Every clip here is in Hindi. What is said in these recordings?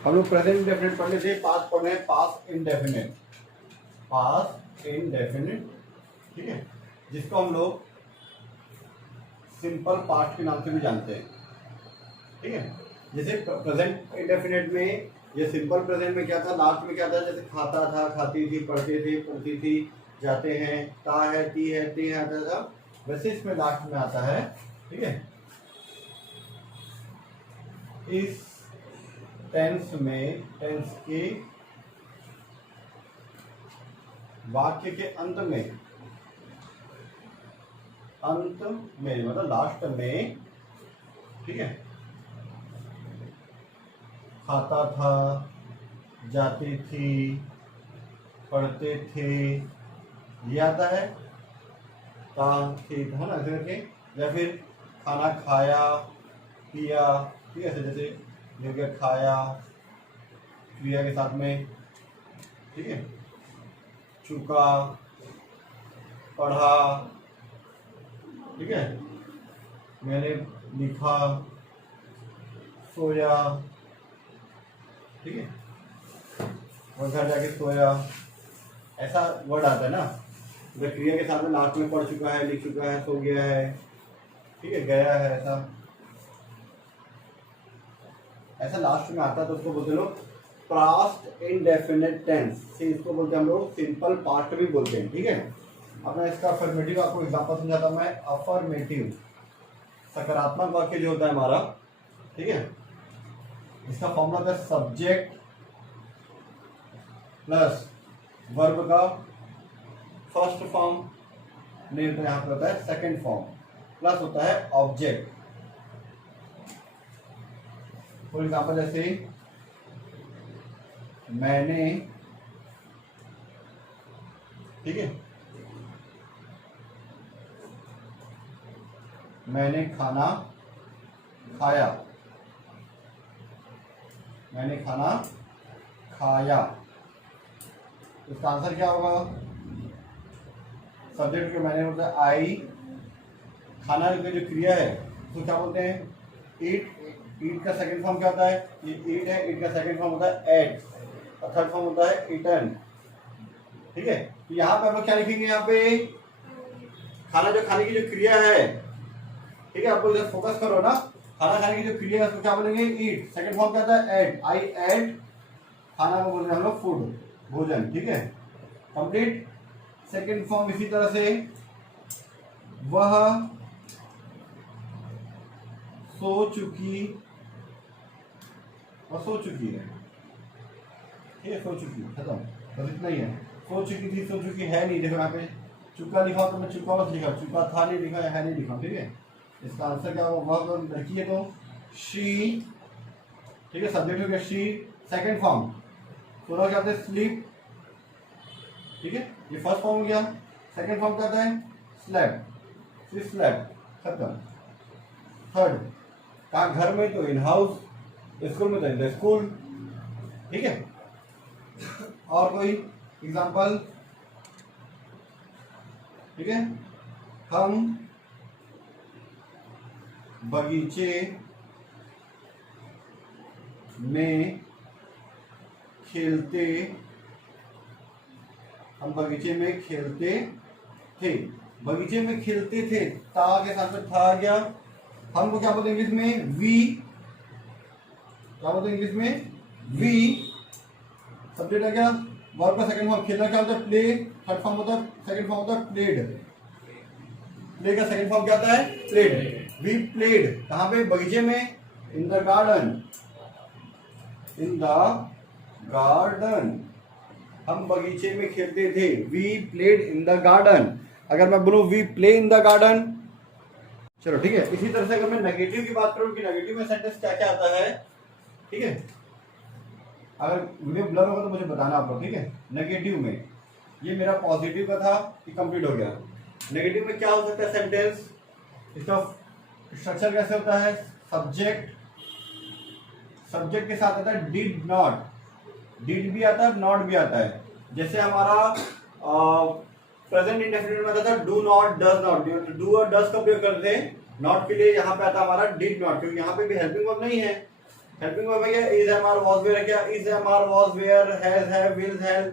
हम लोग प्रेजेंट इंडेफिनिट पढ़ लेते हैं, पास्ट पढ़ रहे हैं पास्ट इंडेफिनिट। पास्ट इंडेफिनिट, ठीक है, जिसको हम लोग सिंपल पास्ट के नाम से भी जानते हैं, ठीक है। जैसे प्रेजेंट इंडेफिनिट में, ये सिंपल प्रेजेंट में क्या था, लास्ट में क्या था, जैसे खाता था, खाती थी, पढ़ते थे, पढ़ती थी, जाते हैं, ता है, ती है, ते है आता था, वैसे इसमें लास्ट में आता है, ठीक है। इस टेंस में, टेंस के वाक्य के अंत में मतलब लास्ट में, ठीक है, खाता था, जाती थी, पढ़ते थे, ये आता है, था, थी, था ना, ऐसे करके, या फिर खाना खाया, पिया, ठीक है, जैसे हो गया खाया क्रिया के साथ में, ठीक है, चुका, पढ़ा, ठीक है, मैंने लिखा, सोया, ठीक है, और घर जाके सोया, ऐसा वर्ड आता है ना, जब क्रिया के साथ में लास्ट में पढ़ चुका है, लिख चुका है, सो गया है, ठीक है, गया है, ऐसा लास्ट में आता है, तो उसको बोलते हैं लोग पास्ट इंडेफिनिट टेंस। इसको बोलते हैं हम लोग सिंपल पास्ट भी बोलते हैं, ठीक है। अब मैं इसका अफर्मेटिव आपको एग्जांपल समझाता हूं। मैं अफर्मेटिव सकारात्मक वाक्य जो होता है हमारा, ठीक है, इसका फॉर्मूला होता है सब्जेक्ट प्लस वर्ब का फर्स्ट फॉर्म, नहीं होता, यहाँ पे होता है सेकंड फॉर्म, प्लस होता है ऑब्जेक्ट। फॉर एग्जाम्पल जैसे मैंने, ठीक है, मैंने खाना खाया, मैंने खाना खाया, इसका आंसर क्या होगा, सब्जेक्ट के मैंने होता है आई, खाना की जो क्रिया है उसको क्या बोलते हैं, ईट। ईट का सेकंड फॉर्म क्या होता है, ये ईट है, ईट का सेकंड फॉर्म होता है एट, और थर्ड फॉर्म होता है ईटन, ठीक है। तो यहाँ पे हम लोग क्या लिखेंगे, यहाँ पे खाना, जो खाने की जो क्रिया है, ठीक है, आप लोग इधर फोकस करो ना, खाना खाने की जो क्रिया है उसको क्या बोलेंगे, ईट, सेकंड फॉर्म क्या होता है एट, आई एट, खाना को बोलते हैं हम लोग फूड, भोजन, ठीक है, कंप्लीट। सेकंड फॉर्म इसी तरह से, वह सो चुकी, वह सो चुकी है, ठीक है, सो चुकी, खत्म, बस इतना ही है। सो चुकी थी, सो चुकी है नहीं, देखो यहाँ पे चुका लिखा तो मैं चुका बस लिखा, चुका था नहीं लिखा, है नहीं लिखा, ठीक है। इसका आंसर क्या होगा, वह लड़की है तो शी, ठीक है, सब्जेक्ट हो गया शी, सेकंड फॉर्म सोना क्या होता है स्लीप, ठीक है, ये फर्स्ट फॉर्म हो गया, सेकंड फॉर्म क्या होता है स्लैप, स्लैप, खत्म। थर्ड कहा, घर में तो इन हाउस, स्कूल में तो इन द स्कूल, ठीक है। और कोई एग्जांपल, ठीक है, हम बगीचे में खेलते, हम बगीचे में खेलते थे, बगीचे में खेलते थे, ता के साथ में था आ गया। हमको क्या बोलते हैं इंग्लिश में, वी, क्या बोलते हैं इंग्लिश में, वी, सब्जेक्ट है क्या, वर्ब का सेकंड फॉर्म, खेलना क्या होता है प्ले, थर्ड फॉर्म होता है, सेकंड फॉर्म होता है प्लेड, प्ले का सेकंड फॉर्म क्या होता है प्लेड, वी प्लेड, कहाँ पे, बगीचे में, in the garden, in the garden, हम बगीचे में खेलते थे, we played in the garden. अगर मैं बोलूं we play in the garden, चलो ठीक है। इसी तरह से अगर मैं नेगेटिव की बात करूं कि नेगेटिव में सेंटेंस क्या क्या आता है, ठीक है, अगर वीडियो ब्लर होगा तो मुझे बताना आप लोग, ठीक है। नेगेटिव में, ये मेरा पॉजिटिव का था, ये कंप्लीट हो गया। नेगेटिव में क्या हो सकता है सेंटेंस, इसका स्ट्रक्चर कैसे होता है, सब्जेक्ट, सब्जेक्ट के साथ आता है डिड नॉट, डिड भी आता है, नॉट भी आता है। जैसे हमारा प्रेजेंट इंडेफिनिट में आता था do not, does not, do और डज का प्रयोग करते हैं, नॉट के लिए यहाँ पे आता हमारा डिड नॉट, क्योंकि यहाँ पे भी हेल्पिंग वर्ब नहीं है, हेल्पिंग वर्ब है क्या, is am are was were है क्या, is am are was were has have will have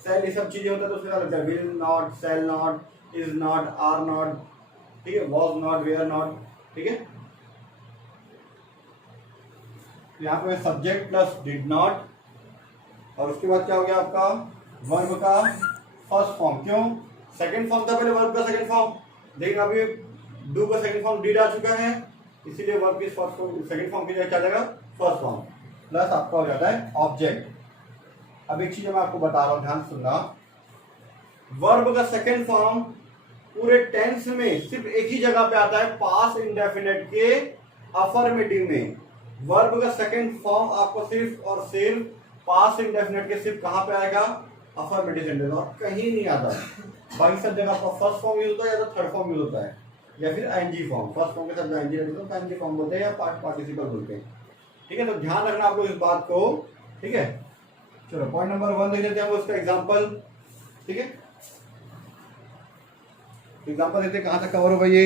shall, ये सब चीजें होता है तो उसके साथ लगता है will not, shall not, is not, are not, ठीक है, वाज नॉट, वेयर नॉट, ठीक है। यहाँ पे सब्जेक्ट प्लस डिड नॉट, और उसके बाद क्या हो गया आपका वर्ब का फर्स्ट फॉर्म। क्यों, सेकंड फॉर्म था पहले वर्ब का सेकंड फॉर्म, लेकिन अभी डू का सेकंड फॉर्म डिड आ चुका है, इसीलिए वर्ब की फर्स्ट फॉर्म सेकंड फॉर्म की जगह क्या जाएगा फर्स्ट फॉर्म, प्लस आपका हो जाता है ऑब्जेक्ट। अब एक चीज मैं आपको बता रहा हूं, ध्यान सुनना, वर्ब का सेकंड फॉर्म पूरे टेंस में सिर्फ एक ही जगह पे आता है, पास्ट इंडेफिनिट के अफर्मेटिव में। वर्ब का सेकंड फॉर्म आपको सिर्फ और सिर्फ पास्ट इंडेफिनिट के सिर्फ कहां पे आएगा, अफर्मेटिव सेंटेंस, और कहीं नहीं आता। बाकी सब जगह आपका फर्स्ट फॉर्म यूज होता है या तो थर्ड फॉर्म यूज होता है या फिर आईएनजी फॉर्म। फर्स्ट फॉर्म के साथ आईएनजी रहता है आईएनजी फॉर्म बोलते हैं या पास्ट पार्टिसिपल बोलते हैं, ठीक है। तो ध्यान रखना आपको इस बात को, ठीक है। चलो पॉइंट नंबर 1 देख लेते हैं उसका एग्जांपल, ठीक है। एग्जांपल देखते हैं कहां तक कवर होगा ये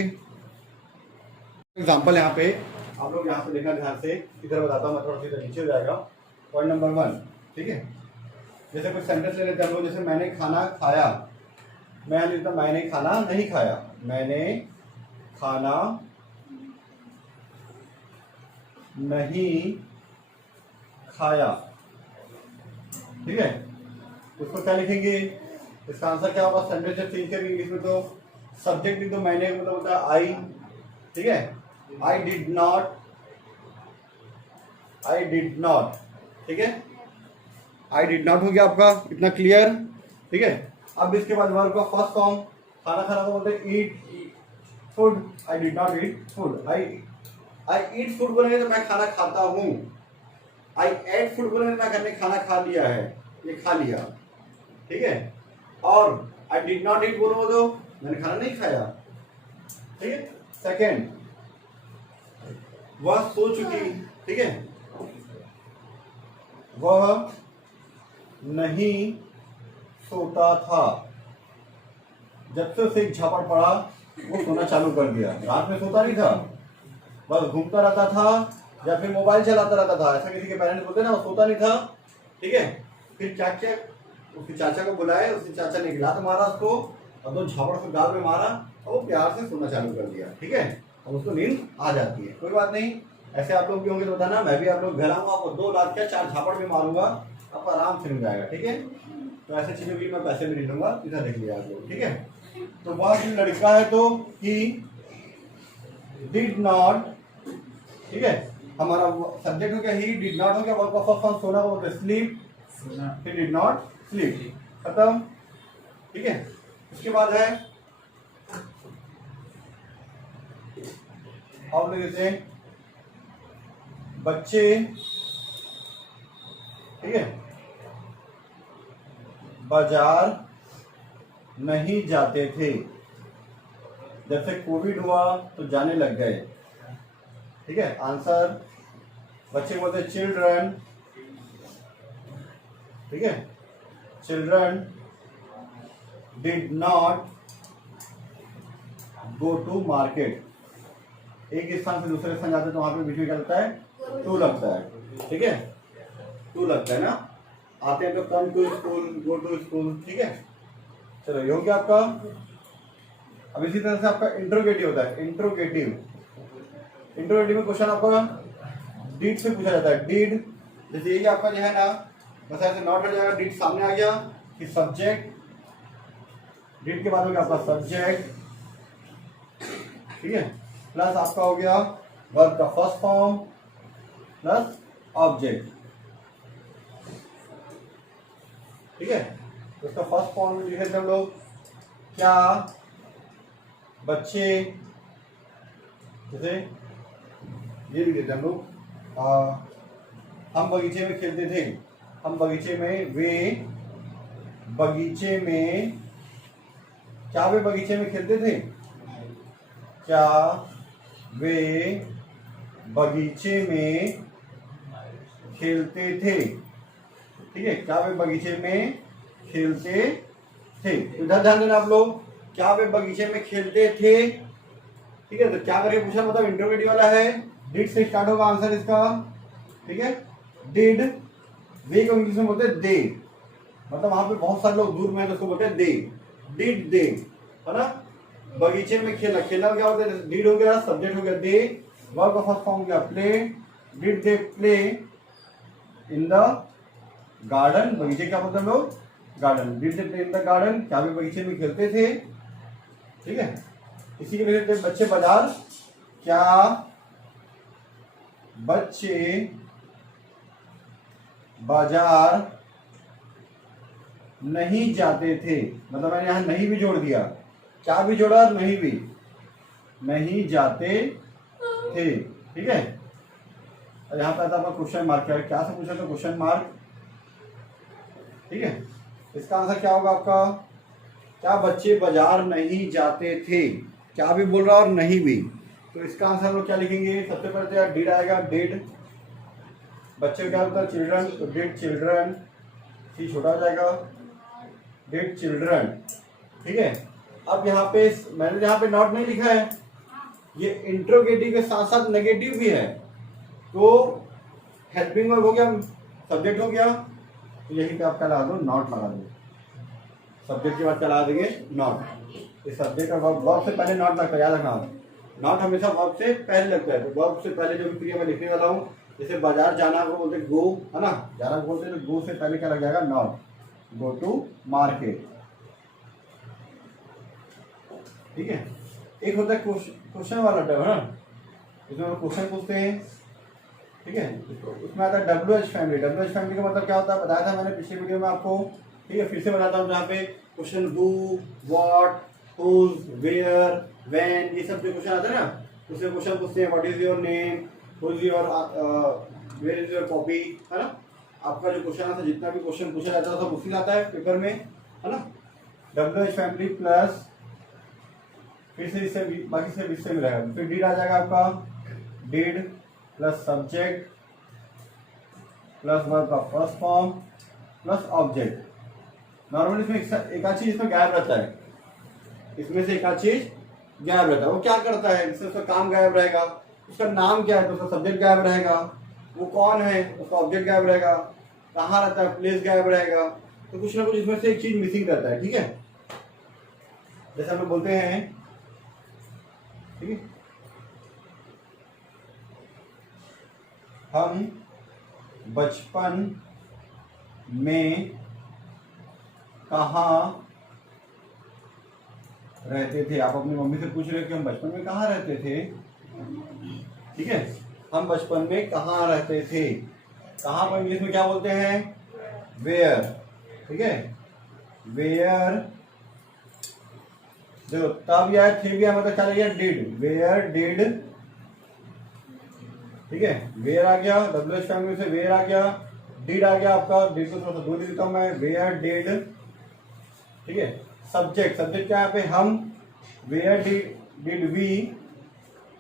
एग्जांपल। यहाँ पे आप लोग यहाँ से देखना ध्यान से, इधर बताता हूँ मैं, थोड़ा सा नीचे हो जाएगा। पॉइंट नंबर 1, ठीक है। जैसे कुछ सेंटेंस ले लेते हैं हम लोग, जैसे मैंने खाना खाया, मैं लिखता मैंने खाना नहीं खाया, मैंने खाना नहीं खाया, ठीक है। उसको क्या लिखेंगे, इसका आंसर क्या होगा, सेंटेंस से चेंज करेंगे इंग्लिश में, तो सब्जेक्ट लिख दो मैंने, मतलब होता है आई, ठीक है। I did not, I did not, ठीक है। आई डिड नॉट हो गया आपका, इतना क्लियर, ठीक है। अब इसके बाद वर्ब का फर्स्ट फॉर्म, खाना खाना को बोलते हैं eat food, I did not eat food, I eat food बोलेंगे तो मैं खाना खाता हूँ, आई एट फूड बोलेंगे मैं मैंने खाना खा लिया है, ये खा लिया, ठीक है। और आई डिड नॉट ईट बोलोगे तो मैंने खाना नहीं खाया, ठीक है। सेकेंड, वह सो चुकी, ठीक है, वह नहीं सोता था, जब से उसे एक झपट पड़ा वो सोना चालू कर दिया, रात में सोता नहीं था, बस घूमता रहता था या फिर मोबाइल चलाता रहता था, ऐसा किसी के पेरेंट्स बोलते ना, वो सोता नहीं था, ठीक है। फिर क्या किया, उसके चाचा को बुलाए, उसके चाचा ने गिलात मारा उसको और 2 झापड़ उसको गाल में मारा और वो प्यार से सोना चालू कर दिया, ठीक है। और उसको नींद आ जाती है, कोई बात नहीं। ऐसे आप लोग भी होंगे तो बताना, मैं भी आप लोग घर आऊंगा, आपको 2 लाख क्या 4 झापड़ में मारूंगा, आपको आराम से मिल जाएगा, ठीक है। तो ऐसे चीजों की मैं पैसे भी नहीं लूंगा, इधर देख लिया आप लोग, ठीक है। तो वह जो लड़का है तो ही डिड नॉट, ठीक है, हमारा सब्जेक्ट हो गया ही, डिड नॉट हो गया, वर्ब का फर्स्ट फॉर्म सोना को बोलते sleep, he did not sleep, खत्म, ठीक है। उसके बाद है और ले लेते हैं बच्चे, ठीक है, बाजार नहीं जाते थे, जब से कोविड हुआ तो जाने लग गए, ठीक है। आंसर बच्चे बोलते हैं चिल्ड्रन, ठीक है, children did not go to market. एक स्थान से दूसरे स्थान जाते तो वहां पे बीच में क्या लगता है, टू लगता है, ठीक है, टू लगता है ना, आते हैं तो come to school, go to school, ठीक है। चलो ये हो गया आपका। अब इसी तरह से आपका इंट्रोगेटिव होता है, इंट्रोगेटिव में क्वेश्चन आपका डीड से पूछा जाता है, डीड, जैसे यही आपका जो है ना, बस ऐसे नॉट हट जाएगा, डीड सामने आ गया कि सब्जेक्ट, डीड के बाद हो गया आपका सब्जेक्ट, ठीक है, प्लस आपका हो गया वर्ब का फर्स्ट फॉर्म प्लस ऑब्जेक्ट, ठीक है। तो उसका फर्स्ट फॉर्म में लिखे थे हम लोग, क्या बच्चे, जैसे ये लिखे थे हम लोग, हम बगीचे में खेलते थे, हम बगीचे में, वे बगीचे में, क्या वे बगीचे में खेलते थे, क्या वे बगीचे में खेलते थे, ठीक है, क्या वे बगीचे में खेलते थे। इधर ध्यान देना आप लोग, क्या वे बगीचे में खेलते थे, ठीक है। तो क्या करके पूछा, मतलब इंट्रोगेटिव वाला है, डिड से स्टार्ट होगा आंसर इसका, ठीक है। डिड, वे को इंग्लिश में बोलते हैं दे, मतलब वहां पे बहुत सारे लोग दूर में हैं तो उसको बोलते हैं दे। डिड दे, है ना। बगीचे में खेला, खेला क्या होता है, डिड हो गया, सब्जेक्ट हो गया दे, वर्ब का फर्स्ट फॉर्म हो गया play. Did they play in the garden, बगीचे क्या बोलते हैं लोग, garden. Did they play in the garden, क्या भी बगीचे में खेलते थे, ठीक है। इसी के लिए बच्चे बाजार, क्या बच्चे बाजार नहीं जाते थे, मतलब मैंने यहां नहीं भी जोड़ दिया, क्या भी जोड़ा और नहीं भी, नहीं जाते थे, ठीक है। और यहां पर आपका क्वेश्चन मार्क क्या से पूछा तो क्वेश्चन मार्क, ठीक है। इसका आंसर क्या होगा आपका, क्या बच्चे बाजार नहीं जाते थे, क्या भी बोल रहा और नहीं भी, तो इसका आंसर हम लोग क्या लिखेंगे, सबसे पहले तो डिड आएगा, डिड, बच्चे क्या होता है चिल्ड्रन, तो डिड चिल्ड्रन, सी छोटा हो जाएगा, डिड चिल्ड्रन, ठीक है। अब यहाँ पे मैंने यहाँ पे नॉट नहीं लिखा है, ये इंट्रोगेटिव के साथ साथ नेगेटिव भी है, तो हेल्पिंग वर्ब हो गया, सब्जेक्ट हो गया, तो यही पे आप क्या लगा दो, नॉट लगा दो, सब्जेक्ट के बाद क्या लगा देंगे, नॉट। इस सब्जेक्ट का वर्ब से पहले नॉट लगता है, याद रखना, नॉट हमेशा वर्ब से पहले लगता है, तो वर्ब से पहले जो भी क्रिया मैं लिखने वाला हूँ, जैसे बाजार जाना को बोलते गो, है ना, जाना को बोलते तो गो से पहले क्या लग जाएगा, नॉट, गो टू मार्केट, ठीक है। एक होता है क्वेश्चन वाला टर्म, है ना, इसमें हम क्वेश्चन पूछते हैं, ठीक है। उसमें आता है WH फैमिली, WH फैमिली का मतलब क्या होता है, बताया था मैंने पिछले वीडियो में आपको, ठीक है, फिर से बताता हूँ, जहाँ पे question who, what, whose, where, when, ये सब जो क्वेश्चन आते हैं ना, उससे क्वेश्चन पूछते हैं, what is your name, whose your, where is your copy, है ना। आपका जो क्वेश्चन आता है, जितना भी क्वेश्चन पूछा जाता है सब उसी आता है पेपर में, है ना। WH फैमिली प्लस फिर से इससे बाकी से इससे मिलेगा, फिर डिड आ जाएगा आपका, did plus subject plus verb का first form plus object. Normally इसमें एक आध चीज इसमें गायब रहता है, इसमें से एक आध चीज गायब रहता है, वो क्या करता है, इससे उसका काम गायब रहेगा, उसका नाम क्या है तो उसका सब्जेक्ट गायब रहेगा, वो कौन है उसका ऑब्जेक्ट गायब रहेगा, कहाँ रहता है प्लेस गायब रहेगा, तो कुछ ना कुछ इसमें से एक चीज मिसिंग रहता है, ठीक है। जैसे हम लोग बोलते हैं, ठीक है, हम बचपन में कहाँ रहते थे, आप अपनी मम्मी से पूछ रहे हो कि हम बचपन में कहाँ रहते थे, ठीक है। हम बचपन में कहाँ रहते थे, कहाँ पर इंग्लिश में क्या बोलते हैं, वेयर, ठीक है, वेयर, देखो तब या थे भी मतलब क्या लगेगा, डिड, वेयर डिड, ठीक है, वेयर आ गया, WH फैमिली से वेयर आ गया, डिड आ गया आपका, डिड को थोड़ा सा दूर लिखता हूं मैं, वेयर डिड, ठीक है। सब्जेक्ट, सब्जेक्ट क्या है यहाँ पे, हम, वेयर डिड वी,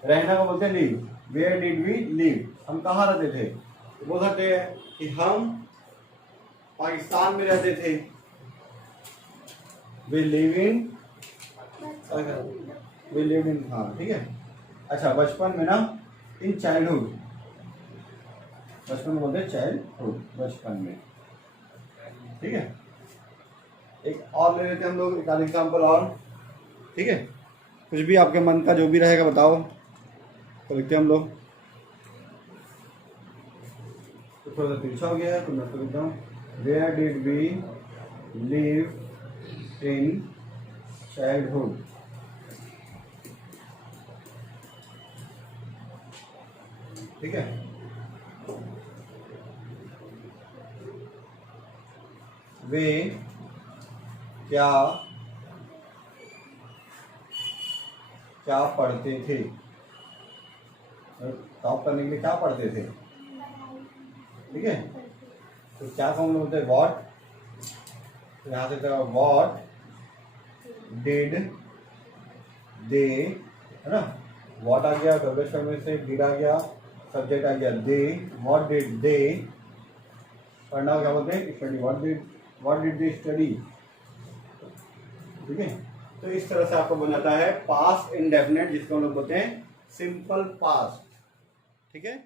रहना को बोलते हैं leave, where did we leave, हम कहाँ रहते थे, तो बोल सकते हैं कि हम पाकिस्तान में रहते थे, we live in, we live in, हाँ ठीक है। अच्छा बचपन में ना, इन चाइल्डहुड, बचपन में बोलते हैं चाइल्डहुड, बचपन में, ठीक है। एक और ले लेते हैं हम लोग, एक आध एग्जाम्पल और, ठीक है, कुछ भी आपके मन का जो भी रहेगा बताओ, तो लिखते हैं हम लोग, तो थोड़ा सा तिरछा हो गया है तो मैं तो लिखता हूँ, where did we live in childhood, ठीक है। वे क्या क्या पढ़ते थे, टॉप करने के लिए क्या पढ़ते थे, ठीक है। तो क्या फॉर्म बोलते हैं, वॉट, यहां से वॉट डिड दे, है ना, वॉट आ गया, WH फैमिली से डिड आ गया, सब्जेक्ट आ गया दे, व्हाट डिड दे, पढ़ना क्या बोलते हैं, study, what did they study, ठीक है। तो इस तरह से आपको बनाता है पास्ट इंडेफिनिट, जिसको हम लोग बोलते हैं सिंपल पास्ट, ठीक है।